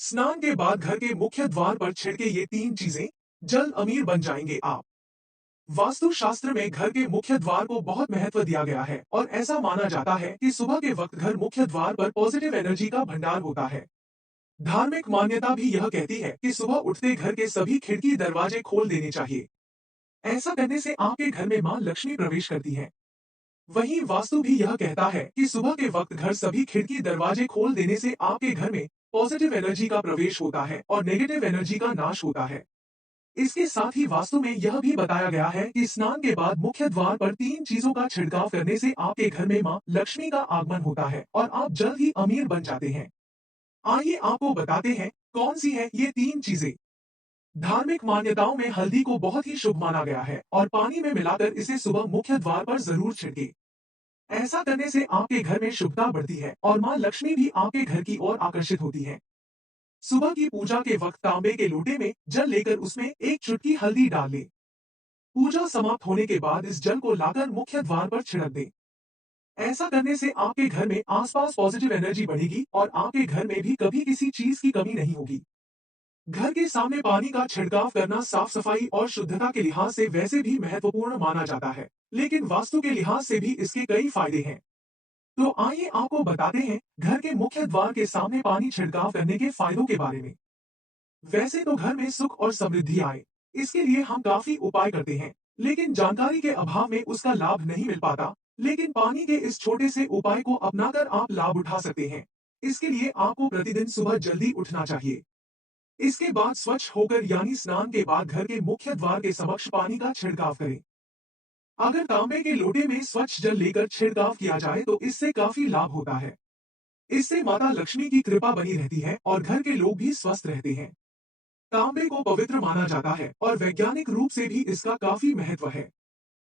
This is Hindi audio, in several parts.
स्नान के बाद घर के मुख्य द्वार पर छिड़के ये तीन चीजें, जल्द अमीर बन जाएंगे आप। वास्तु शास्त्र में घर के मुख्य द्वार को बहुत महत्व दिया गया है और ऐसा माना जाता है कि सुबह के वक्त घर मुख्य द्वार पर पॉजिटिव एनर्जी का भंडार होता है। धार्मिक मान्यता भी यह कहती है कि सुबह उठते घर के सभी खिड़की दरवाजे खोल देने चाहिए। ऐसा करने से आपके घर में मां लक्ष्मी प्रवेश करती है। वहीं वास्तु भी यह कहता है कि सुबह के वक्त घर सभी खिड़की दरवाजे खोल देने से आपके घर में पॉजिटिव एनर्जी का प्रवेश होता है और नेगेटिव एनर्जी का नाश होता है। इसके साथ ही वास्तु में यह भी बताया गया है कि स्नान के बाद मुख्य द्वार पर तीन चीजों का छिड़काव करने से आपके घर में मां लक्ष्मी का आगमन होता है और आप जल्द ही अमीर बन जाते हैं। आइए आपको बताते हैं कौन सी है ये तीन चीजें। धार्मिक मान्यताओं में हल्दी को बहुत ही शुभ माना गया है और पानी में मिलाकर इसे सुबह मुख्य द्वार पर जरूर छिड़के। ऐसा करने से आपके घर में शुभता बढ़ती है और मां लक्ष्मी भी आपके घर की ओर आकर्षित होती है। सुबह की पूजा के वक्त तांबे के लोटे में जल लेकर उसमें एक चुटकी हल्दी डाल लें। पूजा समाप्त होने के बाद इस जल को लाकर मुख्य द्वार पर छिड़क दें। ऐसा करने से आपके घर में आसपास पॉजिटिव एनर्जी बढ़ेगी और आपके घर में भी कभी किसी चीज की कमी नहीं होगी। घर के सामने पानी का छिड़काव करना साफ सफाई और शुद्धता के लिहाज से वैसे भी महत्वपूर्ण माना जाता है, लेकिन वास्तु के लिहाज से भी इसके कई फायदे हैं। तो आइए आपको बताते हैं घर के मुख्य द्वार के सामने पानी छिड़काव करने के फायदों के बारे में। वैसे तो घर में सुख और समृद्धि आए, इसके लिए हम काफी उपाय करते हैं, लेकिन जानकारी के अभाव में उसका लाभ नहीं मिल पाता। लेकिन पानी के इस छोटे से उपाय को अपनाकर आप लाभ उठा सकते हैं। इसके लिए आपको प्रतिदिन सुबह जल्दी उठना चाहिए। इसके बाद स्वच्छ होकर यानी स्नान के बाद घर के मुख्य द्वार के समक्ष पानी का छिड़काव करें। अगर तांबे के लोटे में स्वच्छ जल लेकर छिड़काव किया जाए तो इससे काफी लाभ होता है। इससे माता लक्ष्मी की कृपा बनी रहती है और घर के लोग भी स्वस्थ रहते हैं। तांबे को पवित्र माना जाता है और वैज्ञानिक रूप से भी इसका काफी महत्व है।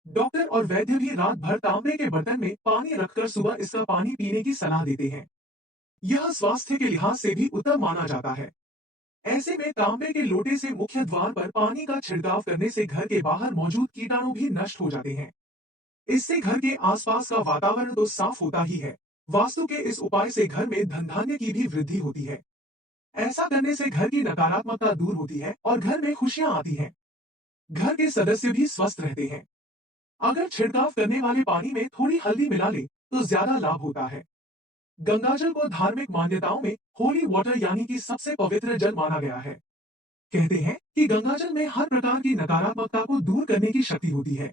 डॉक्टर और वैद्य भी रात भर तांबे के बर्तन में पानी रखकर सुबह इसका पानी पीने की सलाह देते हैं। यह स्वास्थ्य के लिहाज से भी उत्तम माना जाता है। ऐसे में तांबे के लोटे से मुख्य द्वार पर पानी का छिड़काव करने से घर के बाहर मौजूद कीटाणु भी नष्ट हो जाते हैं। इससे घर के आसपास का वातावरण तो साफ होता ही है, वास्तु के इस उपाय से घर में धन धान्य की भी वृद्धि होती है। ऐसा करने से घर की नकारात्मकता दूर होती है और घर में खुशियां आती हैं। घर के सदस्य भी स्वस्थ रहते हैं। अगर छिड़काव करने वाले पानी में थोड़ी हल्दी मिला ले तो ज्यादा लाभ होता है। गंगाजल को धार्मिक मान्यताओं में होली वाटर यानी कि सबसे पवित्र जल माना गया है। कहते हैं कि गंगाजल में हर प्रकार की नकारात्मकता को दूर करने की शक्ति होती है।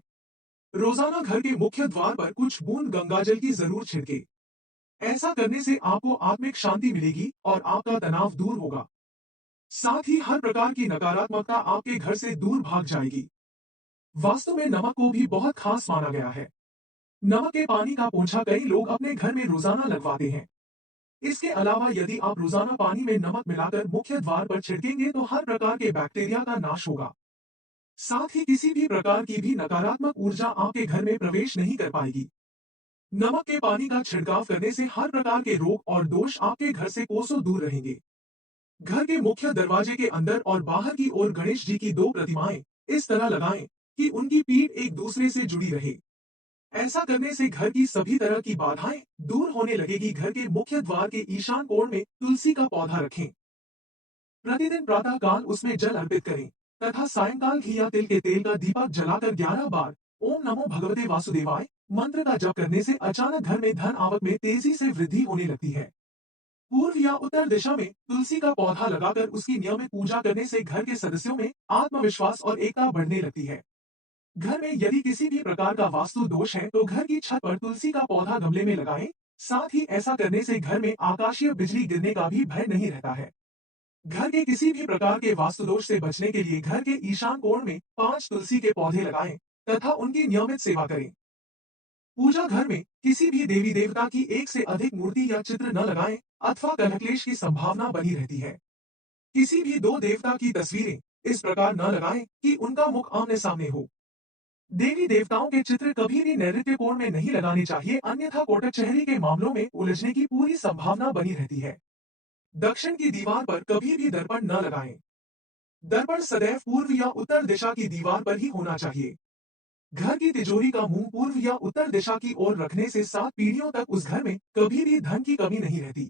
रोजाना घर के मुख्य द्वार पर कुछ बूंद गंगाजल की जरूर छिड़के। ऐसा करने से आपको आत्मिक शांति मिलेगी और आपका तनाव दूर होगा। साथ ही हर प्रकार की नकारात्मकता आपके घर से दूर भाग जाएगी। वास्तु में नमक को भी बहुत खास माना गया है। नमक के पानी का पोंछा कई लोग अपने घर में रोजाना लगवाते हैं। इसके अलावा यदि आप रोजाना पानी में नमक मिलाकर मुख्य द्वार पर छिड़केंगे तो हर प्रकार के बैक्टीरिया का नाश होगा। साथ ही किसी भी प्रकार की भी नकारात्मक ऊर्जा आपके घर में प्रवेश नहीं कर पाएगी। नमक के पानी का छिड़काव करने से हर प्रकार के रोग और दोष आपके घर से कोसों दूर रहेंगे। घर के मुख्य दरवाजे के अंदर और बाहर की ओर गणेश जी की दो प्रतिमाएं इस तरह लगाएं कि उनकी पीठ एक दूसरे से जुड़ी रहे। ऐसा करने से घर की सभी तरह की बाधाएं दूर होने लगेगी। घर के मुख्य द्वार के ईशान कोण में तुलसी का पौधा रखें। प्रतिदिन प्रातः काल उसमें जल अर्पित करें तथा सायंकाल घी या तिल के तेल का दीपक जलाकर 11 बार ओम नमो भगवते वासुदेवाय मंत्र का जप करने से अचानक घर में धन आवक में तेजी से वृद्धि होने लगती है। पूर्व या उत्तर दिशा में तुलसी का पौधा लगाकर उसकी नियमित पूजा करने से घर के सदस्यों में आत्मविश्वास और एकता बढ़ने लगती है। घर में यदि किसी भी प्रकार का वास्तु दोष है तो घर की छत पर तुलसी का पौधा गमले में लगाएं। साथ ही ऐसा करने से घर में आकाशीय बिजली गिरने का भी भय नहीं रहता है। घर के किसी भी प्रकार के वास्तु दोष से बचने के लिए घर के ईशान कोण में 5 तुलसी के पौधे लगाएं तथा उनकी नियमित सेवा करें। पूजा घर में किसी भी देवी देवता की एक से अधिक मूर्ति या चित्र न लगाएं अथवा कलह की संभावना बनी रहती है। किसी भी दो देवता की तस्वीरें इस प्रकार न लगाएं कि उनका मुख आमने सामने हो। देवी देवताओं के चित्र कभी भी नैऋत्य कोण में नहीं लगाने चाहिए, अन्यथा कोटकचहरी के मामलों में उलझने की पूरी संभावना बनी रहती है। दक्षिण की दीवार पर कभी भी दर्पण न लगाएं। दर्पण सदैव पूर्व या उत्तर दिशा की दीवार पर ही होना चाहिए। घर की तिजोरी का मुंह पूर्व या उत्तर दिशा की ओर रखने से 7 पीढ़ियों तक उस घर में कभी भी धन की कमी नहीं रहती।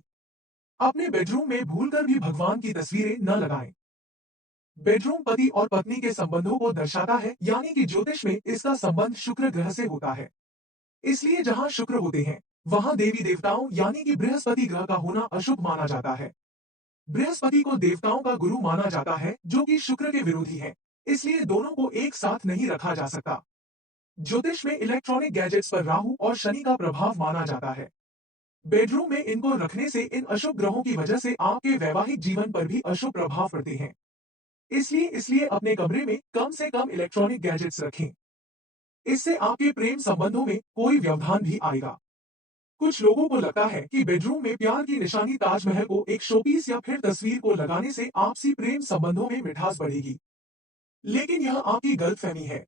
अपने बेडरूम में भूलकर भी भगवान की तस्वीरें न लगाएं। बेडरूम पति और पत्नी के संबंधों को दर्शाता है, यानी कि ज्योतिष में इसका संबंध शुक्र ग्रह से होता है। इसलिए जहां शुक्र होते हैं, वहां देवी देवताओं यानी कि बृहस्पति ग्रह का होना अशुभ माना जाता है। बृहस्पति को देवताओं का गुरु माना जाता है, जो कि शुक्र के विरोधी है। इसलिए दोनों को एक साथ नहीं रखा जा सकता। ज्योतिष में इलेक्ट्रॉनिक गैजेट्स पर राहु और शनि का प्रभाव माना जाता है। बेडरूम में इनको रखने से इन अशुभ ग्रहों की वजह से आपके वैवाहिक जीवन पर भी अशुभ प्रभाव पड़ते हैं। इसलिए अपने कमरे में कम से कम इलेक्ट्रॉनिक गैजेट्स रखें। इससे आपके प्रेम संबंधों में कोई व्यवधान भी आएगा। कुछ लोगों को लगता है कि बेडरूम में प्यार की निशानी ताजमहल को एक शोपीस या फिर तस्वीर को लगाने से आपसी प्रेम संबंधों में मिठास बढ़ेगी, लेकिन यह आपकी गलतफहमी है।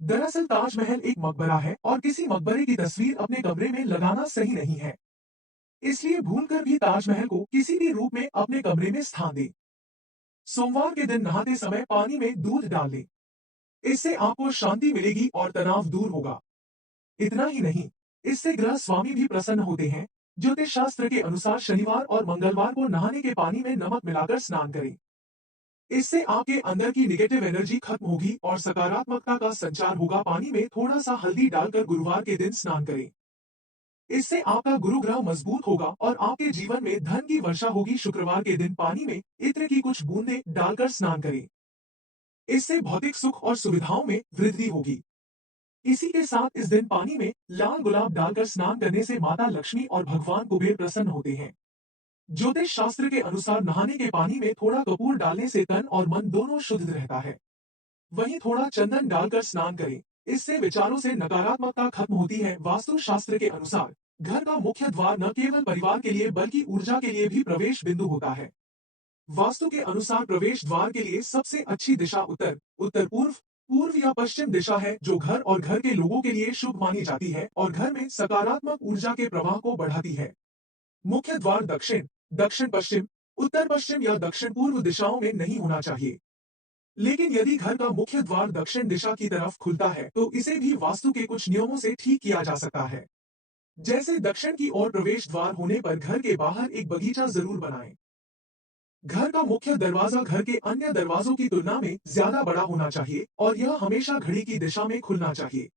दरअसल ताजमहल एक मकबरा है और किसी मकबरे की तस्वीर अपने कमरे में लगाना सही नहीं है। इसलिए भूलकर भी ताजमहल को किसी भी रूप में अपने कमरे में स्थान दें। सोमवार के दिन नहाते समय पानी में दूध डाल लें। इससे आपको शांति मिलेगी और तनाव दूर होगा। इतना ही नहीं, इससे ग्रह स्वामी भी प्रसन्न होते हैं। ज्योतिष शास्त्र के अनुसार शनिवार और मंगलवार को नहाने के पानी में नमक मिलाकर स्नान करें। इससे आपके अंदर की निगेटिव एनर्जी खत्म होगी और सकारात्मकता का संचार होगा। पानी में थोड़ा सा हल्दी डालकर गुरुवार के दिन स्नान करें। इससे आपका गुरु ग्रह मजबूत होगा और आपके जीवन में धन की वर्षा होगी। शुक्रवार के दिन पानी में इत्र की कुछ बूंदें डालकर स्नान करें। इससे भौतिक सुख और सुविधाओं में वृद्धि होगी। इसी के साथ इस दिन पानी में लाल गुलाब डालकर स्नान करने से माता लक्ष्मी और भगवान कुबेर प्रसन्न होते हैं। ज्योतिष शास्त्र के अनुसार नहाने के पानी में थोड़ा कपूर डालने से तन और मन दोनों शुद्ध रहता है। वहीं थोड़ा चंदन डालकर स्नान करें। इससे विचारों से नकारात्मकता खत्म होती है। वास्तु शास्त्र के अनुसार घर का मुख्य द्वार न केवल परिवार के लिए बल्कि ऊर्जा के लिए भी प्रवेश बिंदु होता है। वास्तु के अनुसार प्रवेश द्वार के लिए सबसे अच्छी दिशा उत्तर, उत्तर पूर्व, पूर्व या पश्चिम दिशा है, जो घर और घर के लोगों के लिए शुभ मानी जाती है और घर में सकारात्मक ऊर्जा के प्रवाह को बढ़ाती है। मुख्य द्वार दक्षिण, दक्षिण पश्चिम, उत्तर पश्चिम या दक्षिण पूर्व दिशाओं में नहीं होना चाहिए। लेकिन यदि घर का मुख्य द्वार दक्षिण दिशा की तरफ खुलता है तो इसे भी वास्तु के कुछ नियमों से ठीक किया जा सकता है। जैसे दक्षिण की ओर प्रवेश द्वार होने पर घर के बाहर एक बगीचा जरूर बनाएं। घर का मुख्य दरवाजा घर के अन्य दरवाजों की तुलना में ज्यादा बड़ा होना चाहिए और यह हमेशा घड़ी की दिशा में खुलना चाहिए।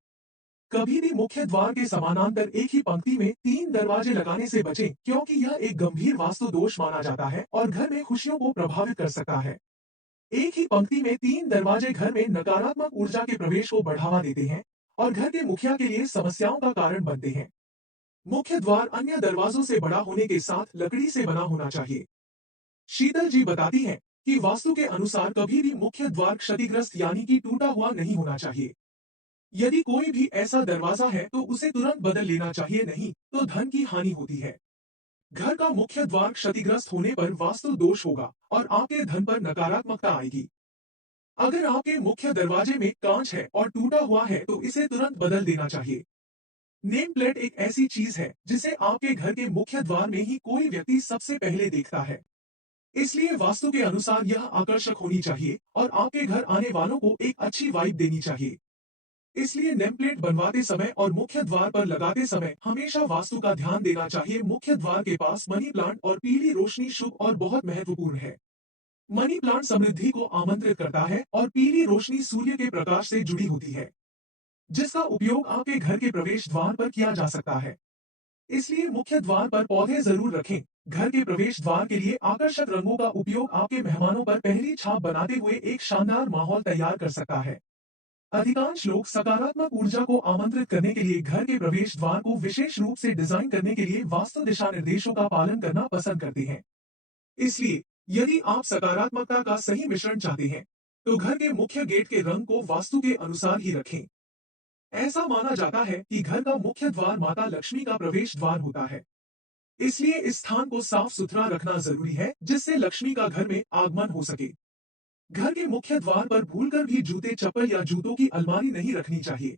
कभी भी मुख्य द्वार के समानांतर एक ही पंक्ति में 3 दरवाजे लगाने से बचें, क्योंकि यह एक गंभीर वास्तु दोष माना जाता है और घर में खुशियों को प्रभावित कर सकता है। एक ही पंक्ति में 3 दरवाजे घर में नकारात्मक ऊर्जा के प्रवेश को बढ़ावा देते हैं और घर के मुखिया के लिए समस्याओं का कारण बनते हैं। मुख्य द्वार अन्य दरवाजों से बड़ा होने के साथ लकड़ी से बना होना चाहिए। शीतल जी बताती हैं कि वास्तु के अनुसार कभी भी मुख्य द्वार क्षतिग्रस्त यानी कि टूटा हुआ नहीं होना चाहिए। यदि कोई भी ऐसा दरवाजा है तो उसे तुरंत बदल लेना चाहिए, नहीं तो धन की हानि होती है। घर का मुख्य द्वार क्षतिग्रस्त होने पर वास्तु दोष होगा और आपके धन पर नकारात्मकता आएगी। अगर आपके मुख्य दरवाजे में कांच है और टूटा हुआ है तो इसे तुरंत बदल देना चाहिए। नेम प्लेट एक ऐसी चीज है जिसे आपके घर के मुख्य द्वार में ही कोई व्यक्ति सबसे पहले देखता है। इसलिए वास्तु के अनुसार यह आकर्षक होनी चाहिए और आपके घर आने वालों को एक अच्छी वाइब देनी चाहिए। इसलिए नेम प्लेट बनवाते समय और मुख्य द्वार पर लगाते समय हमेशा वास्तु का ध्यान देना चाहिए। मुख्य द्वार के पास मनी प्लांट और पीली रोशनी शुभ और बहुत महत्वपूर्ण है। मनी प्लांट समृद्धि को आमंत्रित करता है और पीली रोशनी सूर्य के प्रकाश से जुड़ी होती है, जिसका उपयोग आपके घर के प्रवेश द्वार पर किया जा सकता है। इसलिए मुख्य द्वार पर पौधे जरूर रखें। घर के प्रवेश द्वार के लिए आकर्षक रंगों का उपयोग आपके मेहमानों पर पहली छाप बनाते हुए एक शानदार माहौल तैयार कर सकता है। अधिकांश लोग सकारात्मक ऊर्जा को आमंत्रित करने के लिए घर के प्रवेश द्वार को विशेष रूप से डिजाइन करने के लिए वास्तु दिशा निर्देशों का पालन करना पसंद करते हैं। इसलिए यदि आप सकारात्मकता का सही मिश्रण चाहते हैं तो घर के मुख्य गेट के रंग को वास्तु के अनुसार ही रखें। ऐसा माना जाता है कि घर का मुख्य द्वार माता लक्ष्मी का प्रवेश द्वार होता है। इसलिए इस स्थान को साफ सुथरा रखना जरूरी है, जिससे लक्ष्मी का घर में आगमन हो सके। घर के मुख्य द्वार पर भूलकर भी जूते, चप्पल या जूतों की अलमारी नहीं रखनी चाहिए।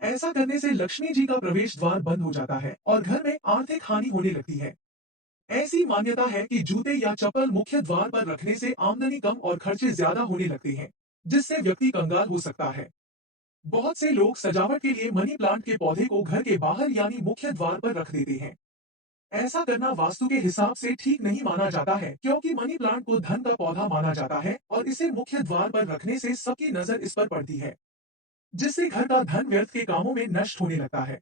ऐसा करने से लक्ष्मी जी का प्रवेश द्वार बंद हो जाता है और घर में आर्थिक हानि होने लगती है। ऐसी मान्यता है कि जूते या चप्पल मुख्य द्वार पर रखने से आमदनी कम और खर्चे ज्यादा होने लगते हैं, जिससे व्यक्ति कंगाल हो सकता है। बहुत से लोग सजावट के लिए मनी प्लांट के पौधे को घर के बाहर यानी मुख्य द्वार पर रख देते हैं। ऐसा करना वास्तु के हिसाब से ठीक नहीं माना जाता है, क्योंकि मनी प्लांट को धन का पौधा माना जाता है और इसे मुख्य द्वार पर रखने से सबकी नजर इस पर पड़ती है, जिससे घर का धन व्यर्थ के कामों में नष्ट होने लगता है।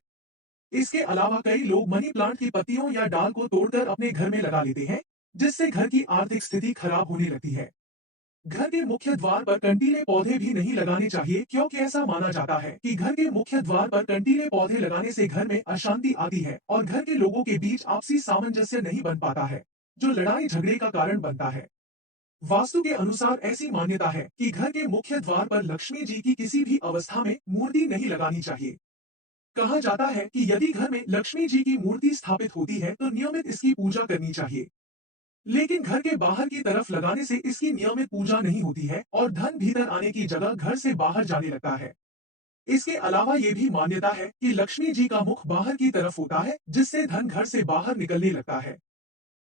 इसके अलावा कई लोग मनी प्लांट की पत्तियों या डाल को तोड़कर अपने घर में लगा लेते हैं, जिससे घर की आर्थिक स्थिति खराब होने लगती है। घर के मुख्य द्वार पर कंटीले पौधे भी नहीं लगाने चाहिए, क्योंकि ऐसा माना जाता है कि घर के मुख्य द्वार पर कंटीले पौधे लगाने से घर में अशांति आती है और घर के लोगों के बीच आपसी सामंजस्य नहीं बन पाता है, जो लड़ाई झगड़े का कारण बनता है। वास्तु के अनुसार ऐसी मान्यता है कि घर के मुख्य द्वार पर लक्ष्मी जी की किसी भी अवस्था में मूर्ति नहीं लगानी चाहिए। कहा जाता है कि यदि घर में लक्ष्मी जी की मूर्ति स्थापित होती है तो नियमित इसकी पूजा करनी चाहिए, लेकिन घर के बाहर की तरफ लगाने से इसकी नियमित पूजा नहीं होती है और धन भीतर आने की जगह घर से बाहर जाने लगता है। इसके अलावा ये भी मान्यता है कि लक्ष्मी जी का मुख बाहर की तरफ होता है, जिससे धन घर से बाहर निकलने लगता है।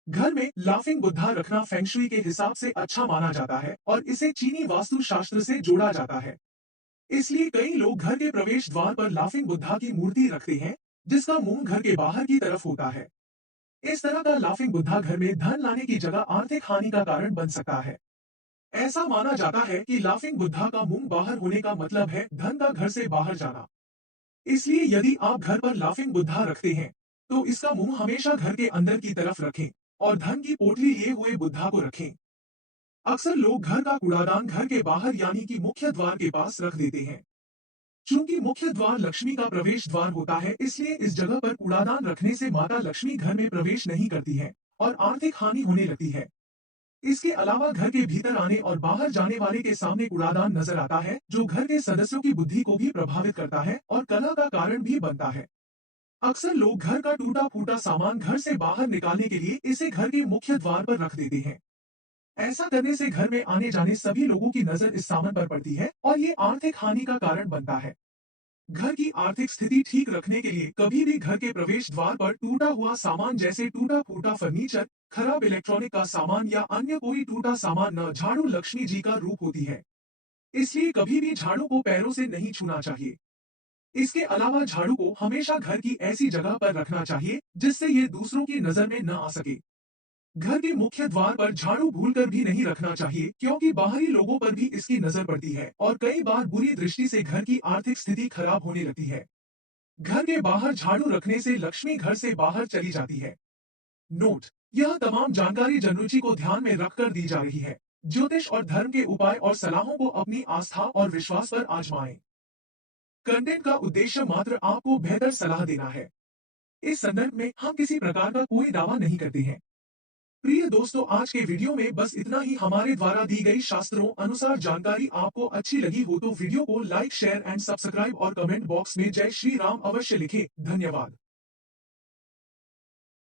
घर में लाफिंग बुद्धा रखना फेंगशुई के हिसाब से अच्छा माना जाता है और इसे चीनी वास्तु शास्त्र से जोड़ा जाता है। इसलिए कई लोग घर के प्रवेश द्वार पर लाफिंग बुद्धा की मूर्ति रखते हैं, जिसका मुंह घर के बाहर की तरफ होता है। इस तरह का लाफिंग बुद्धा घर में धन लाने की जगह आर्थिक हानि का कारण बन सकता है। ऐसा माना जाता है कि लाफिंग बुद्धा का मुंह बाहर होने का मतलब है धन का घर से बाहर जाना। इसलिए यदि आप घर पर लाफिंग बुद्धा रखते हैं, तो इसका मुंह हमेशा घर के अंदर की तरफ रखें और धन की पोटली लिए हुए बुद्धा को रखें। अक्सर लोग घर का कूड़ादान घर के बाहर यानी कि मुख्य द्वार के पास रख देते हैं। चूंकि मुख्य द्वार लक्ष्मी का प्रवेश द्वार होता है, इसलिए इस जगह पर कूड़ादान रखने से माता लक्ष्मी घर में प्रवेश नहीं करती है और आर्थिक हानि होने लगती है। इसके अलावा घर के भीतर आने और बाहर जाने वाले के सामने कूड़ादान नजर आता है, जो घर के सदस्यों की बुद्धि को भी प्रभावित करता है और कलह का कारण भी बनता है। अक्सर लोग घर का टूटा फूटा सामान घर से बाहर निकालने के लिए इसे घर के मुख्य द्वार पर रख देते हैं। ऐसा करने से घर में आने जाने सभी लोगों की नजर इस सामान पर पड़ती है और ये आर्थिक हानि का कारण बनता है। घर की आर्थिक स्थिति ठीक रखने के लिए कभी भी घर के प्रवेश द्वार पर टूटा हुआ सामान जैसे टूटा फूटा फर्नीचर, खराब इलेक्ट्रॉनिक का सामान या अन्य कोई टूटा सामान न। झाड़ू लक्ष्मी जी का रूप होती है, इसलिए कभी भी झाड़ू को पैरों से नहीं छूना चाहिए। इसके अलावा झाड़ू को हमेशा घर की ऐसी जगह पर रखना चाहिए जिससे ये दूसरों की नजर में न आ सके। घर के मुख्य द्वार पर झाड़ू भूलकर भी नहीं रखना चाहिए, क्योंकि बाहरी लोगों पर भी इसकी नजर पड़ती है और कई बार बुरी दृष्टि से घर की आर्थिक स्थिति खराब होने लगती है। घर के बाहर झाड़ू रखने से लक्ष्मी घर से बाहर चली जाती है। नोट: यह तमाम जानकारी जनरुचि को ध्यान में रखकर दी जा रही है। ज्योतिष और धर्म के उपाय और सलाहों को अपनी आस्था और विश्वास पर आजमाएं। कंटेंट का उद्देश्य मात्र आपको बेहतर सलाह देना है। इस संदर्भ में हम किसी प्रकार का कोई दावा नहीं करते हैं। प्रिय दोस्तों, आज के वीडियो में बस इतना ही। हमारे द्वारा दी गई शास्त्रों अनुसार जानकारी आपको अच्छी लगी हो तो वीडियो को लाइक, शेयर एंड सब्सक्राइब और कमेंट बॉक्स में जय श्री राम अवश्य लिखें। धन्यवाद।